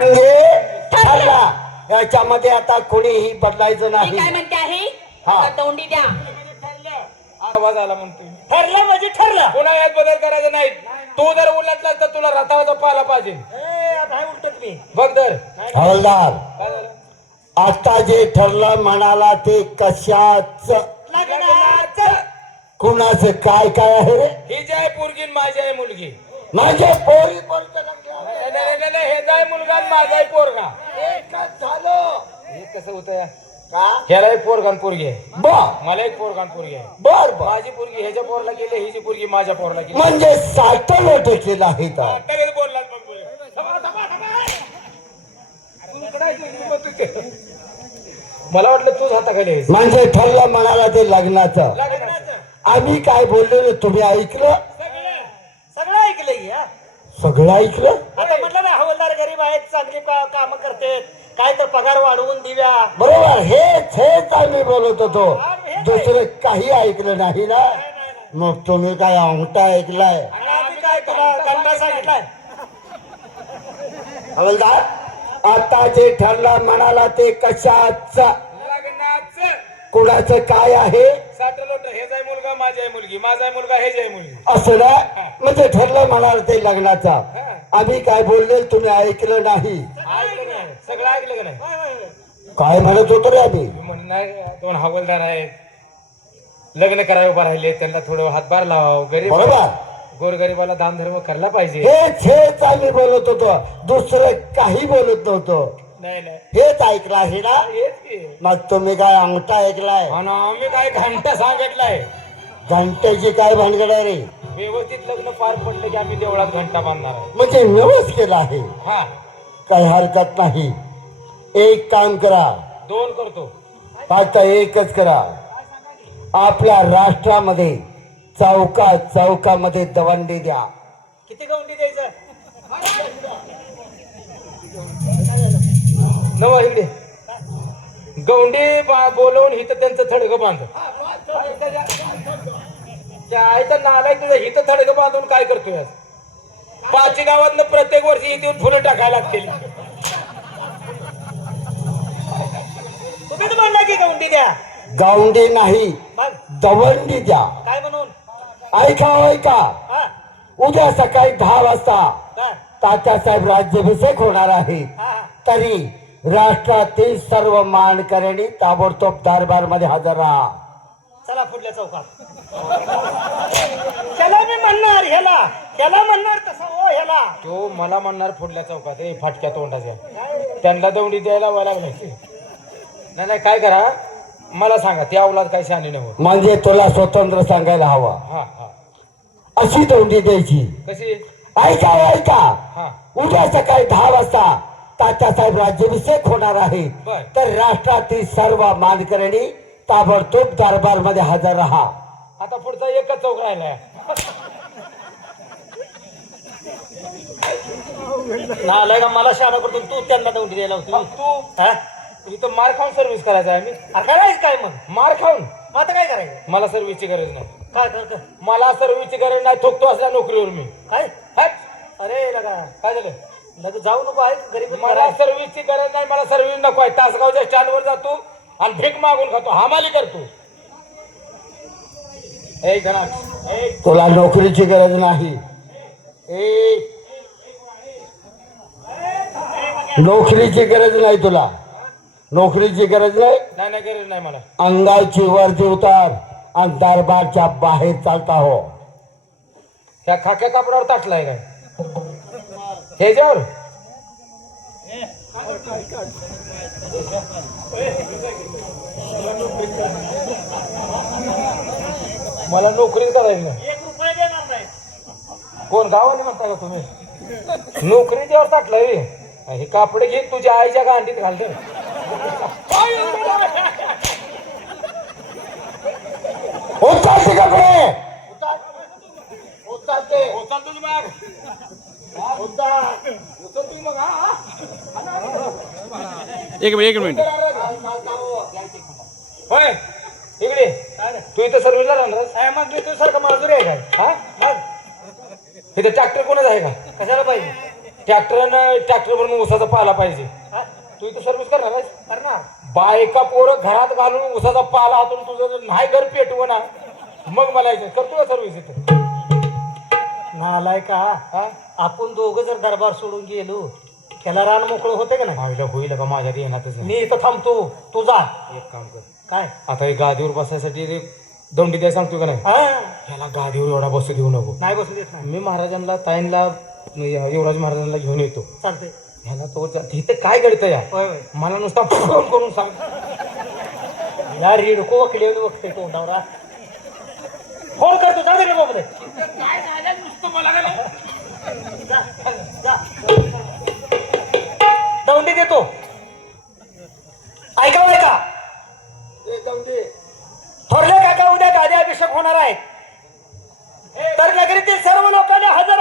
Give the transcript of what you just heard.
म्हणजे ठरला. याच्यामध्ये आता कोणीही बदलायचं मी काय नाही म्हणते आहे? हा. तोंडी द्या. आवाज आला म्हणतो ठरलं म्हणजे ठरलं. पुन्हा यात बदल करायचा नाही तू जर उलटला तर तुला रथाचा पाला पाहिजे. ए, आता आहे उलटत मी. बघ दर. हवलदार. काय झालं? आता जे ठरलं म्हणाला ते कशाच? लग्नाचं. कुणाचं? काय काय आहे रे? ही जी आहे पोरगी आणि माझी आहे मुलगी. माझे पोरी. नाही, नाही, हे जाय मुलगा माझा आहे पोरगा. एकच झालं. हे कसं होतं? का? ह्याला एक पोरगा आणि पोरगी आहे. बर. मला एक पोरगा आणि पोरगी आहे. बर बर. माझी पोरगी ह्याच्या पोरला गेली हिची पोरगी माझ्या पोरला गेली. म्हणजे साठ लोट केलं आहे तर आता कधी बोललास बघ बोल. थांबा, थांबा, थांबा. तू इकडं आहे, तू इकडं बघ तिथे. मला वाटलं तूच हाताखाली आहेस. म्हणजे ठरलं म्हणाला ते लग्नाचं. लग्नाचं. आम्ही काय बोललेलो तुम्ही ऐकलं? सगळं ऐकलंय हा. सगळं ऐकलं? आता म्हटलं हवलदार गरीब आहेत चांगली काम करते. काय तर पगार वाढवून दिव्या बरोबर हेच हेच आम्ही बोलत होतो. दुसरं काही ऐकलं नाही ना? मग तुम्ही काय अंगठा ऐकलाय? आणि आम्ही काय तुला गंडा सांगितलाय? हवलदार आता जे ठरलं म्हणाला ते कशाच? लग्नाचं. कुणाचं काय आहे? साठ लोट हेच आहे मुलगा माझी आहे मुलगी माझा आहे मुलगा हेच आहे मुलगी. असं ना? म्हणजे ठरलं म्हणाल ते लग्नाचा. आम्ही काय बोलले तुम्ही ऐकलं नाही. ऐकलं नाही. सगळं ऐकलं का नाही. काय म्हणत होतो रे आम्ही? मी म्हणून नाही दोन हवालदार आहेत. लग्न करावे उभा राहिले त्यांना थोडं हातभार लावावं. गरीब बरोबर. गोरगरीबाला दान धर्म करला पाहिजे. हेच हेच आम्ही बोलत होतो. दुसरं काही बोलत नव्हतो. नाही नाही. हेच ऐकलं आहे ना? मग तुम्ही काय अंगठा ऐकलाय? आणि आम्ही काय घंटा सांगितलाय. घंट्याची काय भानगड आहे रे? व्यवस्थित लग्न पार पडलं की आम्ही देवळात घंटा बांधणार आहे. म्हणजे व्यवस्थ केला आहे. हा. काही हरकत नाही. एक काम करा. दोन करतो. फक्त एकच करा. आपल्या राष्ट्रामध्ये चौका चौकामध्ये दवंडी द्या. किती गवंडी द्यायचं? नवा इकडे. गौंडी बा- बोलवून हिथं त्यांचं थडगं बांध त्या आईचं नालाय तुझं हिथं थडगं बांधून काय करतोय आज? पाची गावातनं प्रत्येक वर्षी इथे येऊन फुलं टाकायला लागतील. तुम्हीच म्हणला की गवंडी द्या. गावंडी नाही दवंडी द्या. काय म्हणून? ऐका ऐका. उद्या सकाळी दहा वाजता तात्यासाहेब राज्याभिषेक होणार आहे. तरी राष्ट्रातील सर्व मानकऱ्यांनी ताबडतोब दरबारमध्ये हजर राहा. चला पुढल्या चौकात. ह्याला मी म्हणणार ह्याला ह्याला म्हणणार तसं ओ ह्याला. तो मला म्हणणार पुढल्या चौकात ए फाटक्या तोंडाच्या त्यांना दौंडी द्यायला व्हायला लागले. नाही नाही काय करा? मला सांगा त्या अवलाद काय शहाणी नाही होत. म्हणजे तुला स्वतंत्र सांगायला हवा. हा हा. अशी तोंडी द्यायची. कशी? ऐका हो, ऐका. हा. उद्या सकाळी दहा वाजता तात्यासाहेब राज्याभिषेक होणार आहे. तर राष्ट्रातील सर्व मानकऱ्यांनी ताबडतोब दरबारमध्ये हजर राहा. आता पुढचा एकच चौक राहिलाय. नालाय का मला शाळा करतो तू त्यांना दौंडी द्यायला होती. मग तू? हा? इथं मार खाऊन सर्व्हिस करायचं आहे. मी अरे करायचं काय मग? मार खाऊन? मग आता काय करायचं? मला सर्व्हिसची गरज नाही. काय करतो मला सर्व्हिसची गरज नाही. थोकतो असल्या नोकरीवर मी. काय? हट. अरे लगा. काय झालं? जाऊ नको आहे गरीब मला सर्व्हिसची गरज नाही मला सर्व्हिस नको आहे. तासगावच्या स्टँडवर जातो आणि भीक मागून खातो हमाली करतो. एक तुला नोकरीची गरज नाही. ए नोकरीची गरज नाही तुला. नोकरीची गरज नाही? नाही नाही गरज नाही मला. अंगाची वर्दी उतार आणि दरबारच्या बाहेर चालता हो. ह्या खाक्या कापडावर ताटलाय काय? ह्याच्यावर? मला नोकरीच करायची नाही. कोण गावाने म्हणता का तुम्ही? नोकरी जेव्हा टाकलंय हे कापडे घेऊन तुझ्या आईच्या गांडीत घालत. उतारते कपडे एक मिनिट एक मिनिट. होय इकडे. तू इथं सर्व्हिसला राहणार मग माजुरी आहे काय? हा? मग? इथं ट्रॅक्टर कोणाच आहे का? कशाला पाहिजे? ट्रॅक्टरनं ट्रॅक्टर भरून उसाचा पाला पाहिजे? तू इथं सर्व्हिस करणार आहेस? करणार. बायका पोरं घरात घालून उसाचा पाला हातून तुझं नाही घर पेटव ना मग मला यायचं. करतो का सर्व्हिस इथं. नालाय का आपण दोघं जर दरबार सोडून गेलो त्याला रान मोकळं होते का नाही? आईला होईल का माझ्या येणारच नाही. मी इथं थांबतो. तू जा. एक काम कर. काय? आता हे गादीवर बसायसाठी रे दंडी द्याय सांगतो का नाही? हा. ह्याला गादीवर एवढा बसू देऊ नको. नाही बसू देत नाही. मी महाराजांना ताईंला युवराज महाराजांना घेऊन येतो. चालते ह्याला तो इथं काय घडतं या? होय होय. मला नुसता फोन करून सांग. या रिडको वकले बघते तोंडावर फोन करतो जा रे बाबा जा जा. दंडी देतो? ऐका हो, ऐका. थोरले काका उद्या गादी अभिषेक होणार आहे तर नगरीतील सर्व लोकांना हजर